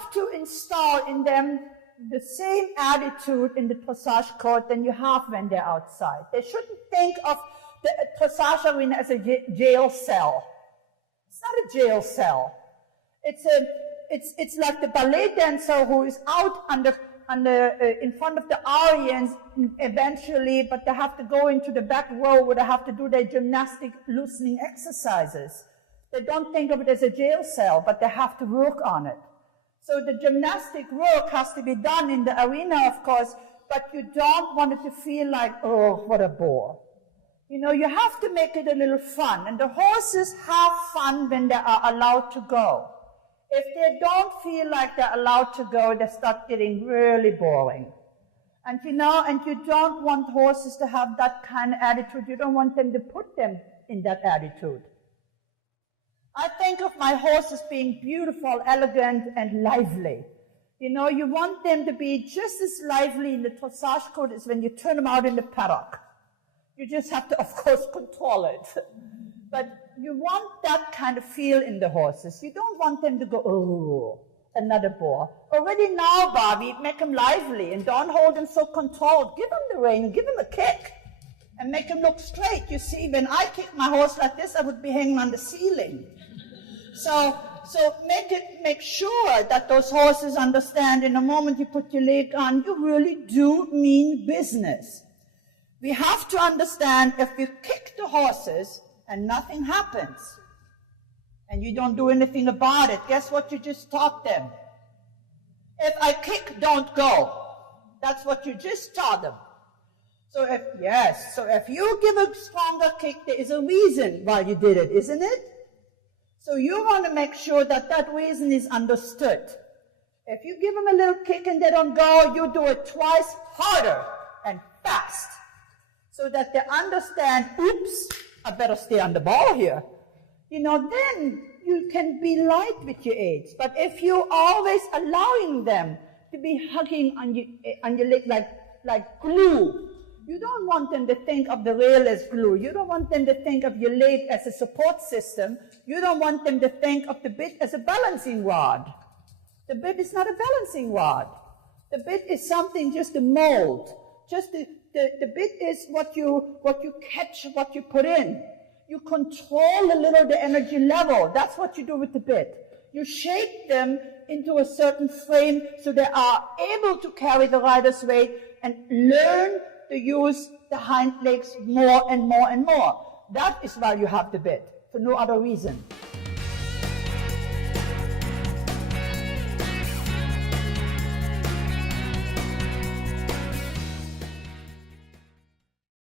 have to install in them the same attitude in the dressage court than you have when they're outside. They shouldn't think of the dressage arena as a jail cell. It's not a jail cell. It's like the ballet dancer who is out in front of the audience eventually, but they have to go into the back row where they have to do their gymnastic loosening exercises. They don't think of it as a jail cell, but they have to work on it. So the gymnastic work has to be done in the arena, of course, but you don't want it to feel like, oh, what a bore. You know, you have to make it a little fun, and the horses have fun when they are allowed to go. If they don't feel like they're allowed to go, they start getting really boring. And you know, and you don't want horses to have that kind of attitude. You don't want them to put them in that attitude. I think of my horses being beautiful, elegant, and lively. You know, you want them to be just as lively in the dressage court as when you turn them out in the paddock. You just have to, of course, control it. But you want that kind of feel in the horses. You don't want them to go, oh, another bore. Already now, Bobby, make them lively and don't hold them so controlled. Give them the rein, give them a kick, and make them look straight. You see, when I kicked my horse like this, I would be hanging on the ceiling. So make sure that those horses understand in the moment you put your leg on, you really do mean business. We have to understand if you kick the horses and nothing happens, and you don't do anything about it, guess what you just taught them? If I kick, don't go. That's what you just taught them. So if you give a stronger kick, there is a reason why you did it, isn't it? So you want to make sure that that reason is understood. If you give them a little kick and they don't go, you do it twice harder and fast, so that they understand, oops, I better stay on the ball here. You know, then you can be light with your aids. But if you're always allowing them to be hugging on your leg like glue, you don't want them to think of the rail as glue. You don't want them to think of your leg as a support system. You don't want them to think of the bit as a balancing rod. The bit is not a balancing rod. The bit is something, just a mold. Just the bit is what you catch, what you put in. You control a little the energy level. That's what you do with the bit. You shape them into a certain frame so they are able to carry the rider's weight and learn to use the hind legs more and more and more. That is why you have the bit, for no other reason.